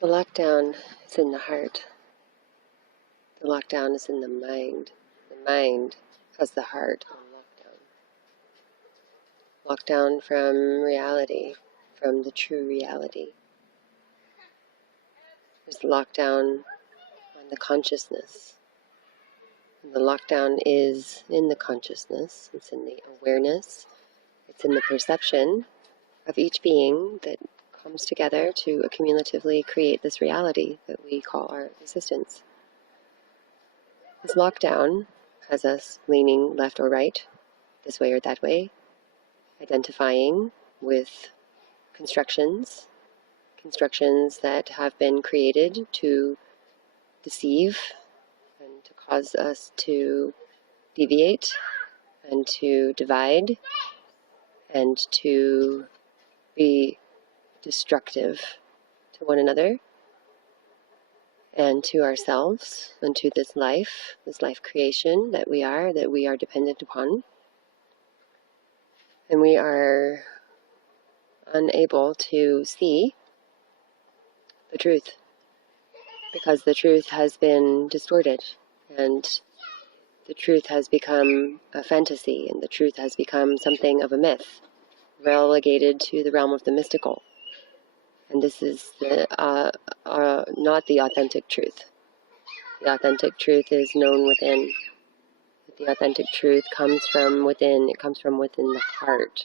The lockdown is in the heart. The lockdown is in the mind. The mind has the heart on lockdown. Lockdown from reality, from the true reality. There's lockdown on the consciousness. And the lockdown is in the consciousness. It's in the awareness. It's in the perception of each being that comes together to accumulatively create this reality that we call our existence. This lockdown has us leaning left or right, this way or that way, identifying with constructions that have been created to deceive and to cause us to deviate and to divide and to be destructive to one another and to ourselves and to this life creation that we are dependent upon. And we are unable to see the truth because the truth has been distorted and the truth has become a fantasy and the truth has become something of a myth, relegated to the realm of the mystical. And this is not the authentic truth. The authentic truth is known within. The authentic truth comes from within. It comes from within the heart,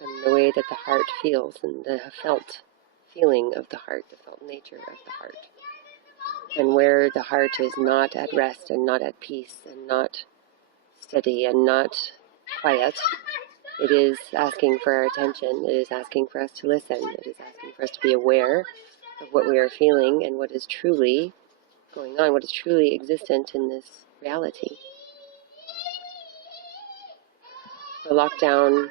and the way that the heart feels, and the felt feeling of the heart, the felt nature of the heart. And where the heart is not at rest and not at peace and not steady and not quiet, it is asking for our attention. It is asking for us to listen. It is asking for us to be aware of what we are feeling and what is truly going on, what is truly existent in this reality. The lockdown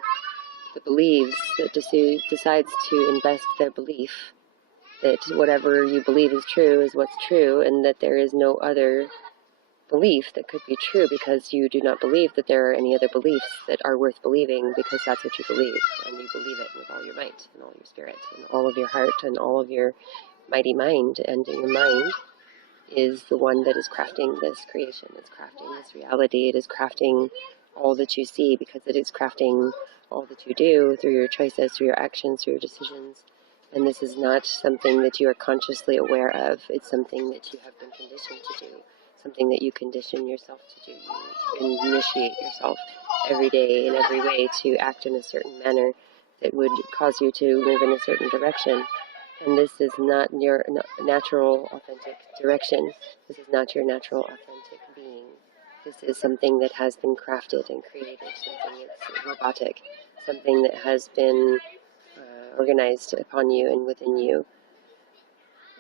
that believes, that decides to invest their belief that whatever you believe is true is what's true, and that there is no other belief that could be true because you do not believe that there are any other beliefs that are worth believing because that's what you believe, and you believe it with all your might and all your spirit and all of your heart and all of your mighty mind. And your mind is the one that is crafting this creation. It's crafting this reality. It is crafting all that you see because it is crafting all that you do through your choices, through your actions, through your decisions. And this is not something that you are consciously aware of. It's something that you have been conditioned to do, something that you condition yourself to do. You initiate yourself every day in every way to act in a certain manner that would cause you to move in a certain direction. And this is not your natural, authentic direction. This is not your natural, authentic being. This is something that has been crafted and created, something that's robotic, something that has been organized upon you and within you,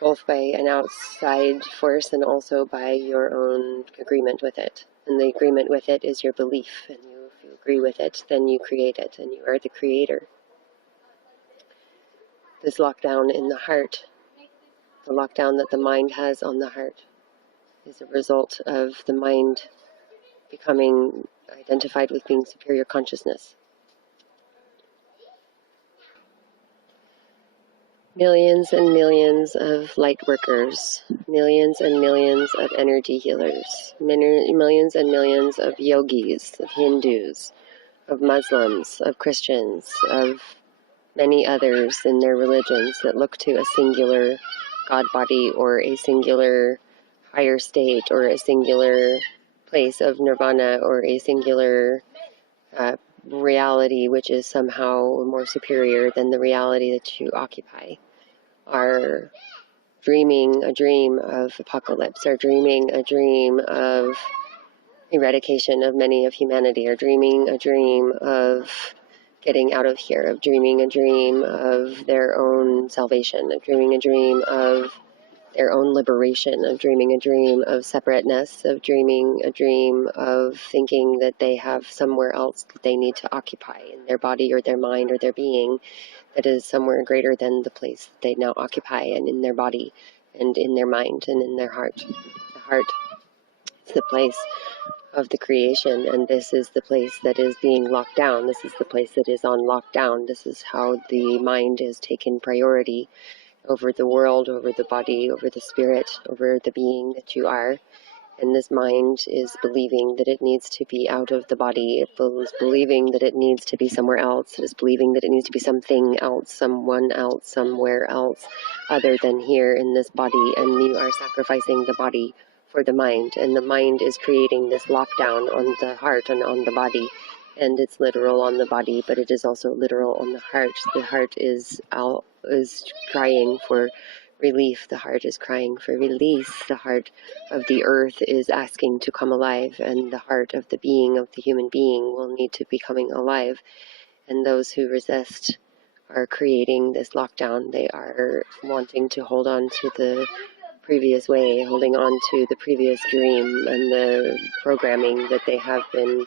both by an outside force and also by your own agreement with it. And the agreement with it is your belief, and if you agree with it, then you create it, and you are the creator. This lockdown in the heart, the lockdown that the mind has on the heart, is a result of the mind becoming identified with being superior consciousness. Millions and millions of light workers, millions and millions of energy healers, millions and millions of yogis, of Hindus, of Muslims, of Christians, of many others in their religions that look to a singular God body or a singular higher state or a singular place of nirvana or a singular reality which is somehow more superior than the reality that you occupy, are dreaming a dream of apocalypse, are dreaming a dream of eradication of many of humanity, are dreaming a dream of getting out of here, of dreaming a dream of their own salvation, of dreaming a dream of their own liberation, of dreaming a dream of separateness, of dreaming a dream of thinking that they have somewhere else that they need to occupy in their body or their mind or their being that is somewhere greater than the place that they now occupy and in their body and in their mind and in their heart. The heart is the place of the creation, and this is the place that is being locked down. This is the place that is on lockdown. This is how the mind has taken priority over the world, over the body, over the spirit, over the being that you are. And this mind is believing that it needs to be out of the body. It is believing that it needs to be somewhere else. It is believing that it needs to be something else, someone else, somewhere else, other than here in this body. And you are sacrificing the body for the mind. And the mind is creating this lockdown on the heart and on the body. And it's literal on the body, but it is also literal on the heart. The heart is crying for relief. The heart is crying for release. The heart of the earth is asking to come alive, and the heart of the being, of the human being, will need to be coming alive. And those who resist are creating this lockdown. They are wanting to hold on to the previous way, holding on to the previous dream and the programming that they have been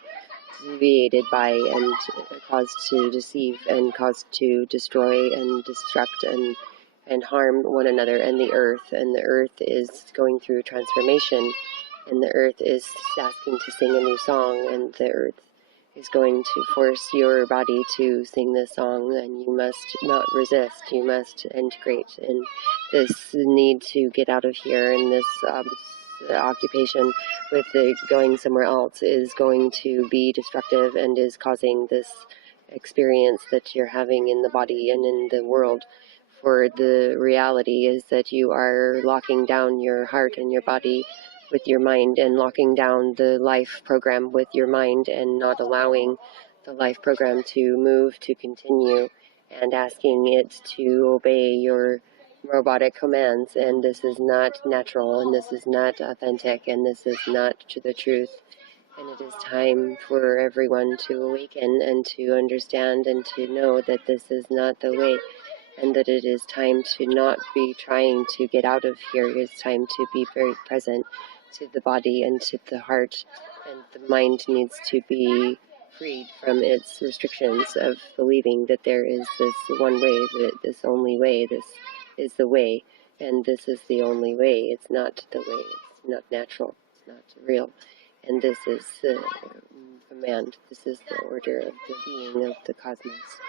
deviated by and caused to deceive and caused to destroy and destruct and harm one another and the earth is going through transformation, and the earth is asking to sing a new song, and the earth is going to force your body to sing this song, and you must not resist. You must integrate. And this need to get out of here, and this occupation with the going somewhere else is going to be destructive and is causing this experience that you're having in the body and in the world. For the reality is that you are locking down your heart and your body with your mind, and locking down the life program with your mind, and not allowing the life program to move, to continue, and asking it to obey your robotic commands. And this is not natural, and this is not authentic, and this is not the truth. And it is time for everyone to awaken and to understand and to know that this is not the way, and that it is time to not be trying to get out of here. It is time to be very present to the body and to the heart, and the mind needs to be freed from its restrictions of believing that there is this one way, that this only way, this is the way, and this is the only way. It's not the way, it's not natural, it's not real, and this is the command, this is the order of the being of the cosmos.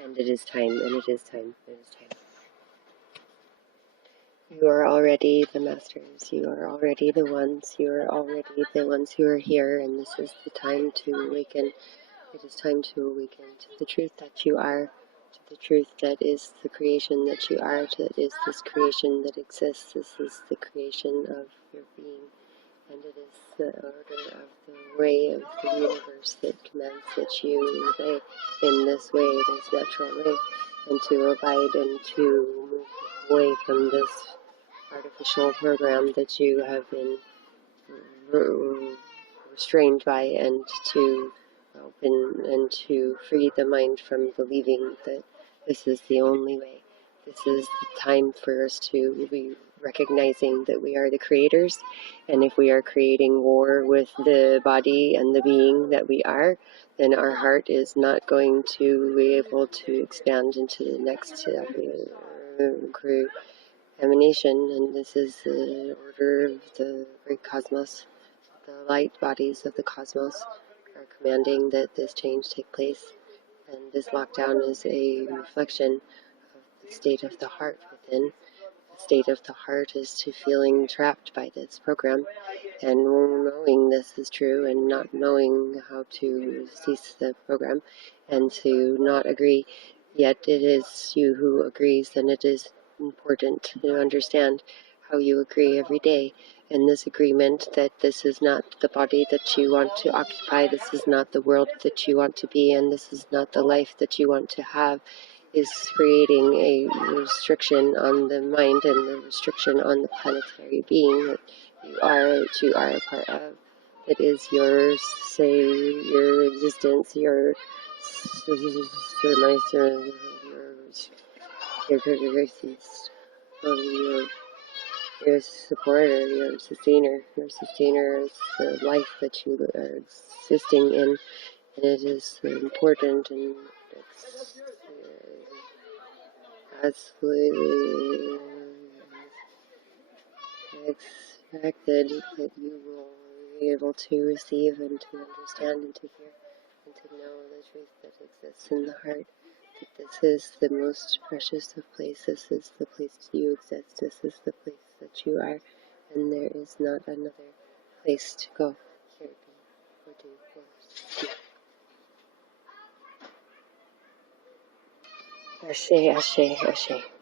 And it is time, and it is time, it is time. You are already the masters, you are already the ones, you are already the ones who are here, and this is the time to awaken. It is time to awaken to the truth that you are, to the truth that is the creation that you are, that is this creation that exists. This is the creation of your being, and it is the order of the way of the universe that commands that you obey in this way, this natural way, and to abide and to move away from this artificial program that you have been restrained by, and to open and to free the mind from believing that this is the only way. This is the time for us to be recognizing that we are the creators, and if we are creating war with the body and the being that we are, then our heart is not going to be able to expand into the next emanation. And this is the order of the great cosmos. The light bodies of the cosmos are commanding that this change take place, and this lockdown is a reflection of the state of the heart within. The state of the heart is to feeling trapped by this program, and knowing this is true, and not knowing how to cease the program, and to not agree. Yet it is you who agrees, and it is important to understand how you agree every day. And this agreement that this is not the body that you want to occupy, this is not the world that you want to be in, this is not the life that you want to have, is creating a restriction on the mind and the restriction on the planetary being that you are a part of. It is your existence, your your supporter, your sustainer. Your sustainer is the life that you are existing in, and it is important, and it's absolutely expected that you will be able to receive and to understand and to hear and to know the truth that exists in the heart. that this is the most precious of places. This is the place you exist. This is the place that you are, and there is not another place to go. Here be, or do, or speak. Ashe, ashe, ashe.